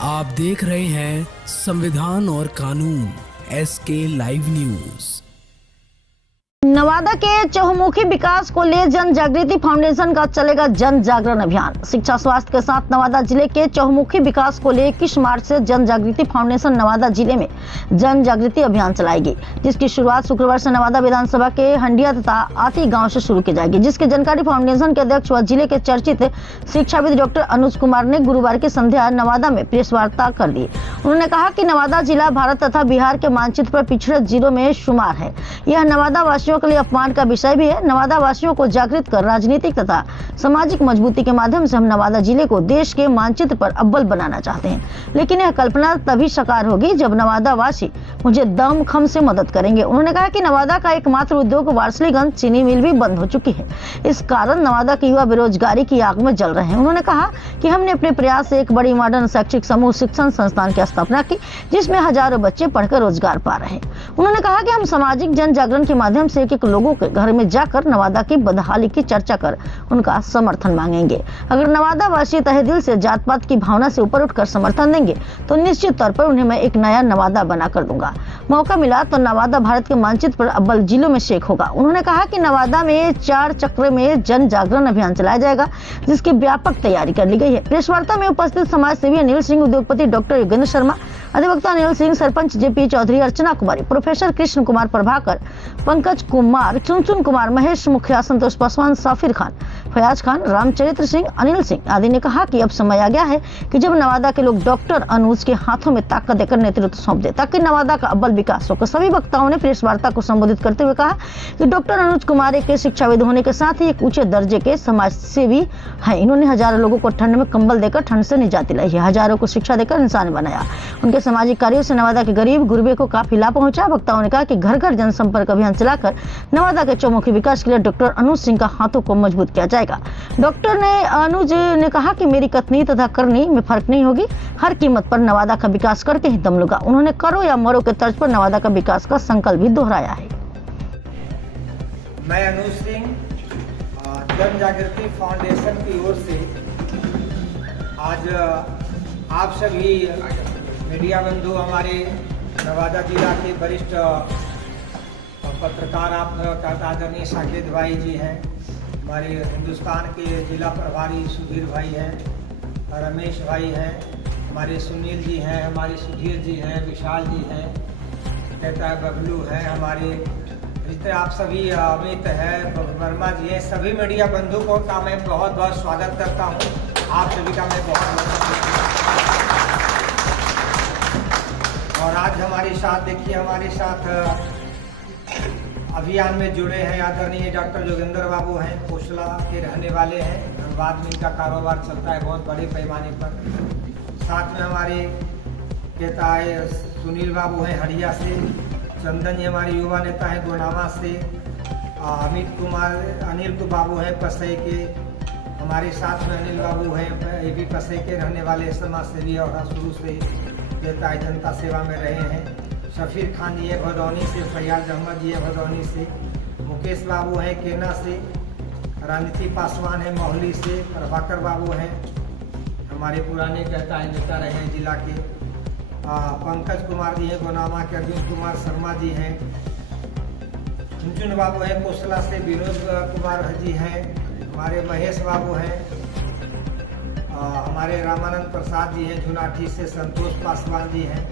आप देख रहे हैं संविधान और कानून SK लाइव न्यूज। नवादा के चहुमुखी विकास को ले जन जागृति फाउंडेशन का चलेगा जन जागरण अभियान। शिक्षा स्वास्थ्य के साथ नवादा जिले के चहुमुखी विकास को ले 21 मार्च से जन जागृति फाउंडेशन नवादा जिले में जन जागृति अभियान चलाएगी, जिसकी शुरुआत शुक्रवार से नवादा विधानसभा के हंडिया तथा आती गांव से शुरू की जाएगी, जिसकी जानकारी फाउंडेशन के अध्यक्ष व जिले के चर्चित शिक्षाविद डॉक्टर अनुज कुमार ने गुरुवार की संध्या नवादा में प्रेस वार्ता कर दी। उन्होंने कहा कि नवादा जिला भारत तथा बिहार के मानचित्र पर पिछड़े जिलों में शुमार है। यह नवादा वासियों के लिए अपमान का विषय भी है। नवादा वासियों को जागृत कर राजनीतिक तथा सामाजिक मजबूती के माध्यम से हम नवादा जिले को देश के मानचित्र पर अव्वल बनाना चाहते हैं, लेकिन यह कल्पना तभी साकार होगी जब नवादा वासी मुझे दम खम से मदद करेंगे। उन्होंने कहा कि नवादा का एकमात्र उद्योग वारसलीगंज चीनी मिल भी बंद हो चुकी है। इस कारण नवादा के युवा बेरोजगारी की आग में जल रहे हैं। उन्होंने कहा कि हमने अपने प्रयास से एक बड़ी मॉडर्न शैक्षिक समूह शिक्षण संस्थान की स्थापना की, जिसमें हजारों बच्चे पढ़कर रोजगार पा रहे हैं। उन्होंने कहा कि हम सामाजिक जन जागरण के माध्यम से एक लोगों के घर में जाकर नवादा की बदहाली की चर्चा कर उनका समर्थन मांगेंगे। अगर नवादा वासी तहे दिल से जात पात की भावना से ऊपर उठकर समर्थन देंगे तो निश्चित तौर पर उन्हें मैं एक नया नवादा बना कर दूंगा। मौका मिला तो नवादा भारत के मानचित्र पर अव्वल जिलों में शेख होगा। उन्होंने कहा कि नवादा में 4 चक्र में जन जागरण अभियान चलाया जाएगा, जिसकी व्यापक तैयारी कर ली गई है। प्रेस वार्ता में उपस्थित समाज सेवी अनिल सिंह, उद्योगपति डॉक्टर योगेंद्र शर्मा, अधिवक्ता अनिल सिंह, सरपंच JP चौधरी, अर्चना कुमारी, प्रोफेसर कृष्ण कुमार प्रभाकर, पंकज कुमार, चुनचुन कुमार, महेश मुखिया, संतोष पासवान, साफिर खान, फयाज खान, रामचरित्र सिंह, अनिल सिंह आदि ने कहा कि अब समय आ गया है कि जब नवादा के लोग डॉक्टर अनुज के हाथों में ताकत देकर नेतृत्व सौंप दे, ताकि नवादा का अव्वल विकास हो। सभी वक्ताओं ने प्रेस वार्ता को संबोधित करते हुए कहा कि डॉक्टर अनुज कुमार एक शिक्षाविद होने के साथ ही एक ऊंचे दर्जे के समाज सेवी है। इन्होंने हजारों लोगों को ठंड में कंबल देकर ठंड से निजात दिलाई है, हजारों को शिक्षा देकर इंसान बनाया। उनके सामाजिक कार्यों से नवादा के गरीब गुरबे को काफी लाभ पहुंचा। वक्ताओं ने कहा कि घर घर जनसंपर्क अभियान चलाकर नवादा के चौमुखी विकास के लिए डॉक्टर अनुज सिंह का हाथों को मजबूत किया जाएगा। डॉक्टर अनुज ने कहा कि मेरी कथनी तथा करनी में फर्क नहीं होगी, हर कीमत पर नवादा का विकास करके ही दम लूंगा। उन्होंने करो या मरो के तर्ज पर नवादा का विकास का संकल्प भी दोहराया है। मैं अनुज सिंह जन जागृति फाउंडेशन की ओर से आज आप सभी मीडिया बंधु, हमारे नवादा जिला के वरिष्ठ पत्रकार आप आदरणीय साकेत भाई जी हैं, हमारे हिंदुस्तान के जिला प्रभारी सुधीर भाई हैं, रमेश भाई हैं, हमारे सुनील जी हैं, हमारे सुधीर जी हैं, विशाल जी हैं, कहता है बबलू हैं, हमारे जितने आप सभी अमित है, वर्मा जी हैं, सभी मीडिया बंधुओं का मैं बहुत बहुत स्वागत करता हूं। आप सभी का मैं बहुत और आज हमारे साथ देखिए, हमारे साथ अभियान में जुड़े हैं आदरणीय डॉक्टर योगेंद्र बाबू हैं, कोसला के रहने वाले हैं। धनबाद में इनका कारोबार चलता है बहुत बड़े पैमाने पर। साथ में हमारे कहता है सुनील बाबू हैं हड़िया से, चंदन जी हमारे युवा नेता हैं गोनामा से, अमित कुमार अनिल बाबू हैं पसई के, हमारे साथ में अनिल बाबू हैं ये भी पसई के रहने वाले समाज सेवी और शुरू से कहता है जनता सेवा में रहे हैं। शफीर खान जी है भदौनी से, फैयाज अहमद जी है भदौनी से, मुकेश बाबू हैं केना से, राजनीति पासवान है मोहली से, प्रभाकर बाबू हैं हमारे पुराने कहता है नेता रहे हैं जिला के, पंकज कुमार जी हैं गोनामा के, अर्जुन कुमार शर्मा जी हैं, चुनचुन बाबू हैं कोसला से, विनोद कुमार जी हैं, हमारे महेश बाबू हैं, हमारे रामानंद प्रसाद जी हैं झुनाठी से, संतोष पासवान जी हैं,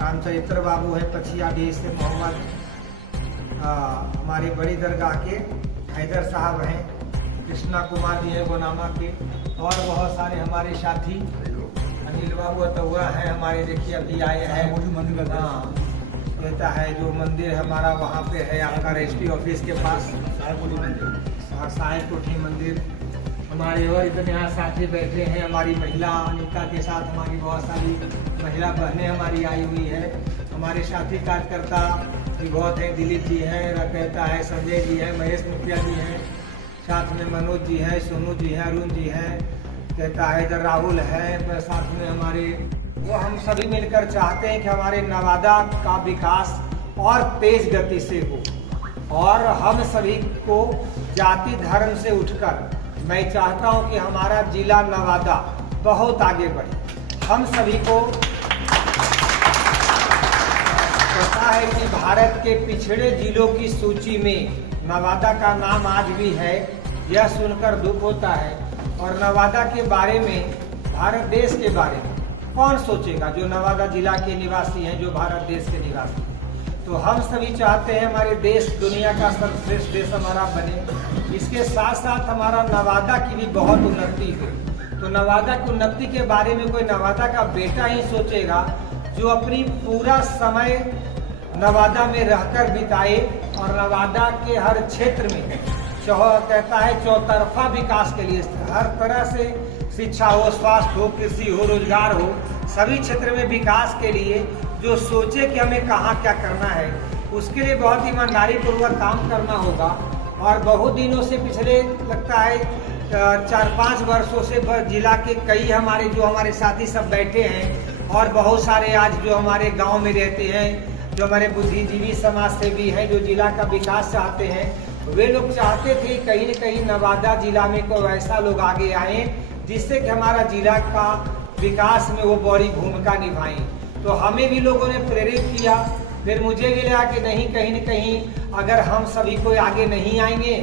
रामचरित्र बाबू हैं पछियाडीह से, मोहम्मद हमारे बड़ी दरगाह के हैदर साहब हैं, कृष्णा कुमार जी हैं गोनामा के, और बहुत सारे हमारे साथी अनिल बाबू तौरा हैं हमारे, देखिए अभी आए हैं। हाँ कहता है जो मंदिर हमारा वहाँ पे है आपका रजिस्ट्री ऑफिस के पास, साहेब कोठी मंदिर। हमारे और इतने यहाँ साथी बैठे हैं, हमारी महिला अनिता के साथ हमारी बहुत सारी महिला बहनें हमारी आई हुई है। हमारे साथी कार्यकर्ता भी बहुत हैं, दिलीप जी हैं, कहता है संजय जी हैं, महेश मुखिया जी हैं, साथ में मनोज जी हैं, सोनू जी हैं, अरुण जी हैं, कहता है इधर राहुल है, साथ में हमारे वो हम सभी मिलकर चाहते हैं कि हमारे नवादा का विकास और तेज गति से हो और हम सभी को जाति धर्म से उठकर मैं चाहता हूं कि हमारा जिला नवादा बहुत आगे बढ़े। हम सभी को पता है कि भारत के पिछड़े जिलों की सूची में नवादा का नाम आज भी है। यह सुनकर दुख होता है। और नवादा के बारे में, भारत देश के बारे में कौन सोचेगा जो नवादा जिला के निवासी हैं, जो भारत देश के निवासी हैं। तो हम सभी चाहते हैं हमारे देश दुनिया का सर्वश्रेष्ठ देश हमारा बने। इसके साथ साथ हमारा नवादा की भी बहुत उन्नति हो। तो नवादा की उन्नति के बारे में कोई नवादा का बेटा ही सोचेगा जो अपनी पूरा समय नवादा में रहकर बिताए और नवादा के हर क्षेत्र में कहता है चौतरफा विकास के लिए, हर तरह से शिक्षा हो, स्वास्थ्य हो, कृषि हो, रोजगार हो, सभी क्षेत्र में विकास के लिए जो सोचे कि हमें कहाँ क्या करना है, उसके लिए बहुत ईमानदारी पूर्वक काम करना होगा। और बहुत दिनों से, पिछले लगता है 4-5 वर्षों से जिला के कई जो हमारे साथी सब बैठे हैं और बहुत सारे आज जो हमारे गांव में रहते हैं, जो हमारे बुद्धिजीवी समाज सेवी हैं, जो जिला का विकास चाहते हैं, वे लोग चाहते थे कहीं न कहीं नवादा जिला में कोई ऐसा लोग आगे आए जिससे कि हमारा जिला का विकास में वो बड़ी भूमिका निभाएं। तो हमें भी लोगों ने प्रेरित किया। फिर मुझे भी लगा कि नहीं, कहीं न कहीं अगर हम सभी कोई आगे नहीं आएंगे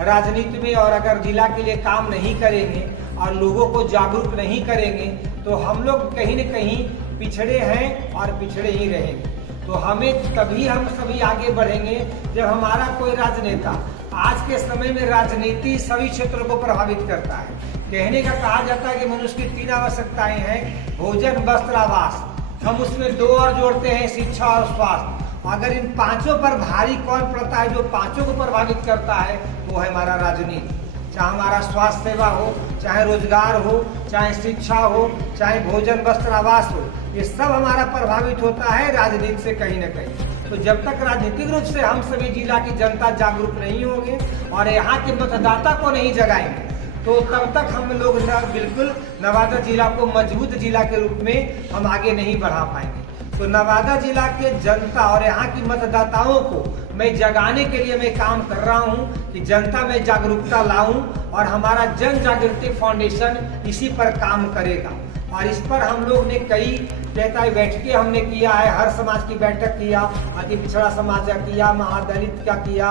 राजनीति में और अगर जिला के लिए काम नहीं करेंगे और लोगों को जागरूक नहीं करेंगे तो हम लोग कहीं न कहीं पिछड़े हैं और पिछड़े ही रहेंगे। तो हमें तभी हम सभी आगे बढ़ेंगे जब हमारा कोई राजनेता, आज के समय में राजनीति सभी क्षेत्रों को प्रभावित करता है। कहने का कहा जाता है कि मनुष्य की 3 आवश्यकताएं हैं, भोजन, वस्त्र, आवास। हम उसमें 2 और जोड़ते हैं, शिक्षा और स्वास्थ्य। अगर इन 5 पर भारी कौन पड़ता है, जो 5 को प्रभावित करता है, वो है हमारा राजनीति। चाहे हमारा स्वास्थ्य सेवा हो, चाहे रोजगार हो, चाहे शिक्षा हो, चाहे भोजन, वस्त्र, आवास हो, ये सब हमारा प्रभावित होता है राजनीति से कहीं न कहीं। तो जब तक राजनीतिक रूप से हम सभी जिला की जनता जागरूक नहीं होंगे और यहाँ के मतदाता को नहीं जगाएंगे तो तब तक हम लोग बिल्कुल नवादा जिला को मजबूत जिला के रूप में हम आगे नहीं बढ़ा पाएंगे। तो नवादा जिला के जनता और यहाँ की मतदाताओं को मैं जगाने के लिए मैं काम कर रहा हूँ कि जनता में जागरूकता लाऊं और हमारा जन जागृति फाउंडेशन इसी पर काम करेगा। और इस पर हम लोग ने कई बैठकें हमने किया है, हर समाज की बैठक किया, अति पिछड़ा समाज का किया, महादलित का किया,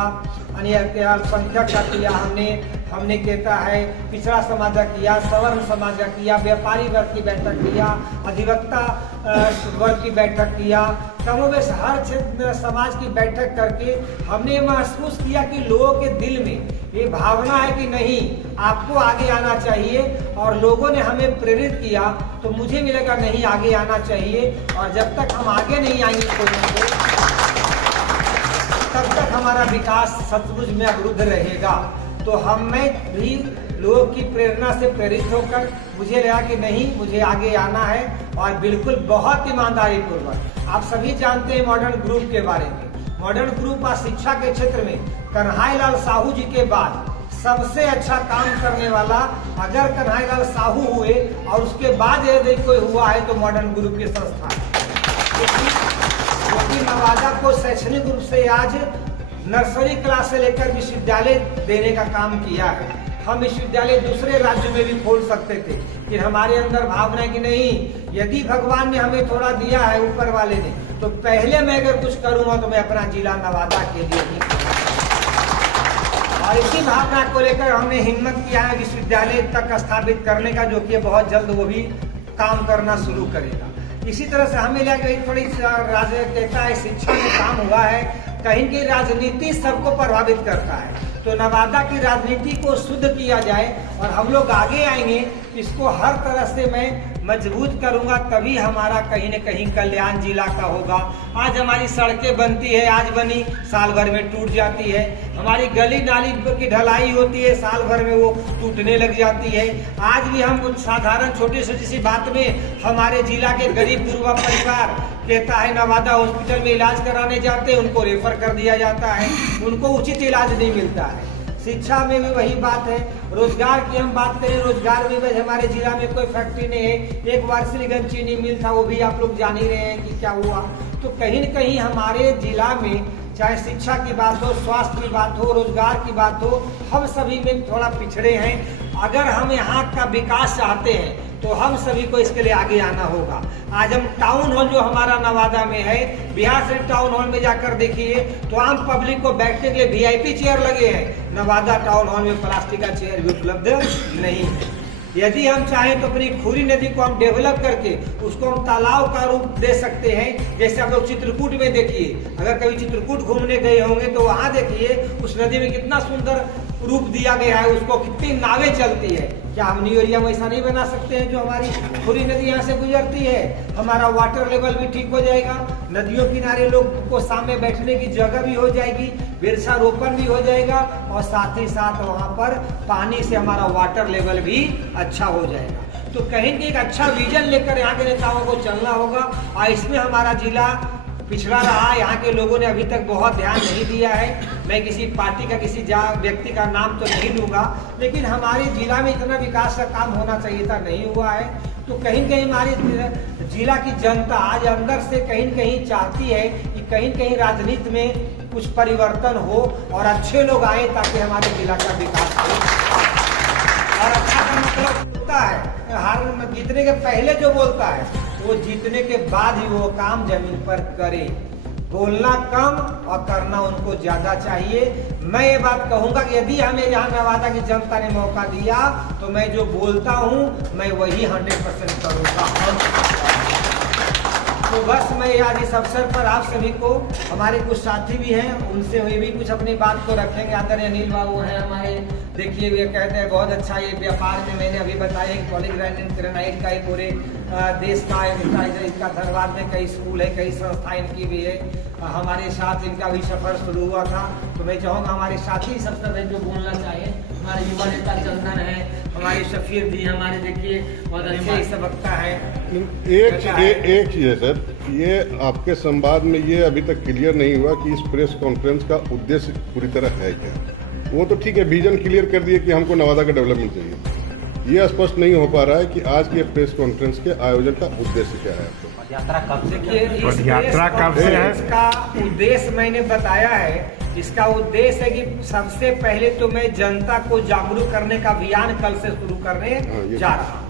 अल्पसंख्यक का किया, हमने कहता है पिछड़ा समाज का किया, सवर्ण समाज का किया, व्यापारी वर्ग की बैठक किया, अधिवक्ता वर्ग की बैठक किया। कमोबेश हर क्षेत्र समाज की बैठक करके हमने महसूस किया कि लोगों के दिल में ये भावना है कि नहीं, आपको आगे आना चाहिए। और लोगों ने हमें प्रेरित किया तो मुझे भी लगा नहीं, आगे आना चाहिए। और जब तक हम आगे नहीं आएंगे कोई ना कोई, तब तक हमारा विकास सचमुच में अवरुद्ध रहेगा। तो हमें भी लोगों की प्रेरणा से प्रेरित होकर मुझे लगा कि नहीं, मुझे आगे आना है और बिल्कुल बहुत ईमानदारी पूर्वक। आप सभी जानते हैं मॉडर्न ग्रुप के बारे में। मॉडर्न ग्रुप और शिक्षा के क्षेत्र में कन्हैया लाल साहू जी के बाद सबसे अच्छा काम करने वाला अगर कन्हैया लाल साहू हुए और उसके बाद यदि कोई हुआ है तो मॉडर्न ग्रुप की संस्था, क्योंकि नवादा को शैक्षणिक रूप से आज नर्सरी क्लास से लेकर विश्वविद्यालय देने का काम किया है। हम विश्वविद्यालय दूसरे राज्यों में भी खोल सकते थे, फिर हमारे अंदर भावना है कि नहीं, यदि भगवान ने हमें थोड़ा दिया है, ऊपर वाले ने, तो पहले मैं अगर कुछ करूंगा तो मैं अपना जिला नवादा के लिए ही करूंगा। और इसी भावना को लेकर हमने हिम्मत किया है विश्वविद्यालय तक स्थापित करने का, जो कि बहुत जल्द वो भी काम करना शुरू करेगा। इसी तरह से हमें लगा थोड़ी कहता है शिक्षा में काम हुआ है, कहीं की राजनीति सबको प्रभावित करता है। तो नवादा की राजनीति को शुद्ध किया जाए और हम लोग आगे आएंगे, इसको हर तरह से मैं मजबूत करूंगा, तभी हमारा कहीं न कहीं कल्याण जिला का होगा। आज हमारी सड़कें बनती है, आज बनी, साल भर में टूट जाती है। हमारी गली नाली की ढलाई होती है, साल भर में वो टूटने लग जाती है। आज भी हम कुछ साधारण छोटी छोटी सी बात में हमारे जिला के गरीब गुरबा परिवार कहता है नवादा हॉस्पिटल में इलाज कराने जाते हैं, उनको रेफर कर दिया जाता है, उनको उचित इलाज नहीं मिलता है। शिक्षा में भी वही बात है। रोजगार की हम बात करें, रोजगार में भी हमारे जिला में कोई फैक्ट्री नहीं है। एक वारसिलीगंज चीनी मिल था, वो भी आप लोग जान ही रहे हैं कि क्या हुआ। तो कहीं न कहीं हमारे जिला में चाहे शिक्षा की बात हो, स्वास्थ्य की बात हो, रोजगार की बात हो, हम सभी में थोड़ा पिछड़े हैं। अगर हम यहाँ का विकास चाहते हैं तो हम सभी को इसके लिए आगे आना होगा। आज हम टाउन हॉल जो हमारा नवादा में है, बिहार शरीफ टाउन हॉल में जाकर देखिए तो आम पब्लिक को बैठने के लिए वीआईपी चेयर लगे हैं। नवादा टाउन हॉल में प्लास्टिक का चेयर भी उपलब्ध नहीं है। यदि हम चाहें तो अपनी खुरी नदी को हम डेवलप करके उसको हम तालाब का रूप दे सकते हैं। जैसे आप लोग चित्रकूट में देखिए, अगर कभी चित्रकूट घूमने गए होंगे तो वहाँ देखिए उस नदी में कितना सुंदर रूप दिया गया है, उसको कितनी नावें चलती है। क्या हम न्यू एरिया में ऐसा नहीं बना सकते हैं जो हमारी खुरी नदी यहाँ से गुजरती है? हमारा वाटर लेवल भी ठीक हो जाएगा, नदियों किनारे लोग को सामने बैठने की जगह भी हो जाएगी, वृक्षारोपण भी हो जाएगा और साथ ही साथ वहाँ पर पानी से हमारा वाटर लेवल भी अच्छा हो जाएगा। तो कहीं एक अच्छा विजन लेकर यहाँ के नेताओं को चलना होगा और इसमें हमारा जिला पिछड़ा रहा। यहाँ के लोगों ने अभी तक बहुत ध्यान नहीं दिया है। मैं किसी पार्टी का किसी व्यक्ति का नाम तो नहीं लूँगा, लेकिन हमारे जिला में इतना विकास का काम होना चाहिए था, नहीं हुआ है। तो कहीं कहीं हमारे जिला की जनता आज अंदर से कहीं कहीं चाहती है कि कहीं कहीं राजनीति में कुछ परिवर्तन हो और अच्छे लोग आए ताकि हमारे जिला का विकास हो। और अच्छा का मतलब होता है हार जीतने के पहले जो बोलता है वो जीतने के बाद ही वो काम जमीन पर करे। बोलना कम और करना उनको ज्यादा चाहिए। मैं ये बात कहूंगा कि यदि हमें यहाँ नवादा की जनता ने मौका दिया तो मैं जो बोलता हूँ मैं वही 100% करूंगा। तो बस मैं आज इस अवसर पर आप सभी को, हमारे कुछ साथी भी हैं, उनसे हुए भी कुछ अपनी बात को रखेंगे। आदरणीय अनिल बाबू हैं हमारे, देखिए ये कहते हैं बहुत अच्छा ये व्यापार में मैंने अभी बताया कि पॉलीग्रेनाइट का ही पूरे देश का इसका धनबाद में कई स्कूल है, कई संस्थाएं इनकी भी है। हमारे साथ इनका भी सफर शुरू हुआ था। तो मैं चाहूँगा हमारे साथी सबसे पहले जो बोलना चाहिए, हमारे युवा नेता चंदन है, हमारे शफीर जी हमारे देखिए बहुत अच्छे सबकता है। एक चीज़ है सर, ये आपके संवाद में ये अभी तक क्लियर नहीं हुआ कि इस प्रेस कॉन्फ्रेंस का उद्देश्य पूरी तरह है क्या। वो तो ठीक है, विजन क्लियर कर दिए कि हमको नवादा का डेवलपमेंट चाहिए। ये स्पष्ट नहीं हो पा रहा है कि आज के प्रेस कॉन्फ्रेंस के आयोजन का उद्देश्य क्या है। यात्रा कब से है? इसका उद्देश्य मैंने बताया है। इसका उद्देश्य है कि सबसे पहले तो मैं जनता को जागरूक करने का अभियान कल से शुरू करने जा रहा हूँ।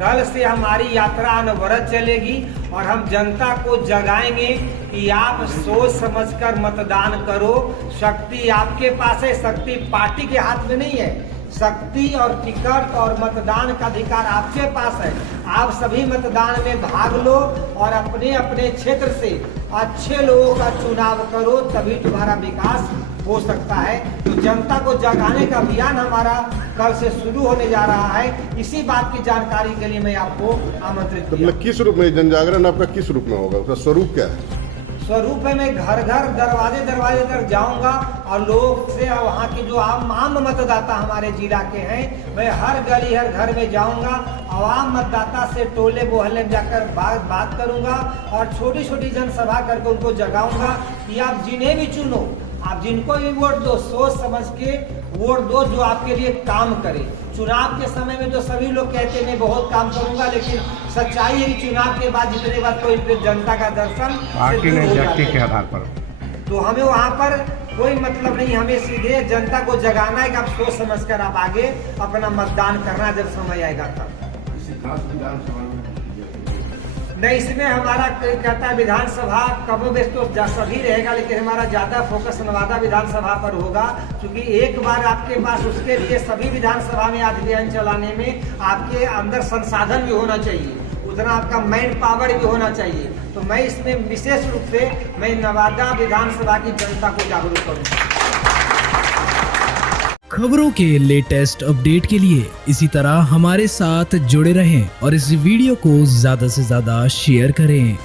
कल से हमारी यात्रा अनवरत चलेगी और हम जनता को जगाएंगे कि आप सोच समझकर मतदान करो। शक्ति आपके पास है, शक्ति पार्टी के हाथ में नहीं है। शक्ति और टिकट और मतदान का अधिकार आपके पास है। आप सभी मतदान में भाग लो और अपने अपने क्षेत्र से अच्छे लोगों का चुनाव करो, तभी तुम्हारा विकास हो सकता है। तो जनता को जगाने का अभियान हमारा कल से शुरू होने जा रहा है। इसी बात की जानकारी के लिए मैं आपको आमंत्रित किया। मतलब किस रूप में जन आपका किस रूप में होगा, उसका स्वरूप क्या है? स्वरूप है मैं घर घर दरवाजे तक जाऊंगा और लोग से वहाँ के जो आम मतदाता हमारे जिला के हैं, मैं हर गली हर घर में जाऊंगा, आवाम मतदाता से टोले मोहल्ले में जाकर बात करूंगा और छोटी छोटी जनसभा करके उनको जगाऊंगा कि आप जिन्हें भी चुनो, आप जिनको भी वोट दो, सोच समझ के वोट दो जो आपके लिए काम करे। चुनाव के समय में तो सभी लोग कहते हैं मैं बहुत काम करूंगा, लेकिन सच्चाई है कि चुनाव के बाद जितने बार कोई जनता का दर्शन पार्टी नहीं जाती के आधार पर, तो हमें वहाँ पर कोई मतलब नहीं। हमें सीधे जनता को जगाना है कि आप सोच समझकर आप आगे अपना मतदान करना जब समय आएगा तब। नहीं, इसमें हमारा कहता है विधानसभा कबो बेश तो सभी रहेगा, लेकिन हमारा ज्यादा फोकस नवादा विधानसभा पर होगा, क्योंकि एक बार आपके पास उसके लिए सभी विधानसभा में अभियान चलाने में आपके अंदर संसाधन भी होना चाहिए, उतना आपका मैन पावर भी होना चाहिए। तो मैं इसमें विशेष रूप से मैं नवादा विधानसभा की जनता को जागरूक करूँगा। खबरों के लेटेस्ट अपडेट के लिए इसी तरह हमारे साथ जुड़े रहें और इस वीडियो को ज्यादा से ज्यादा शेयर करें।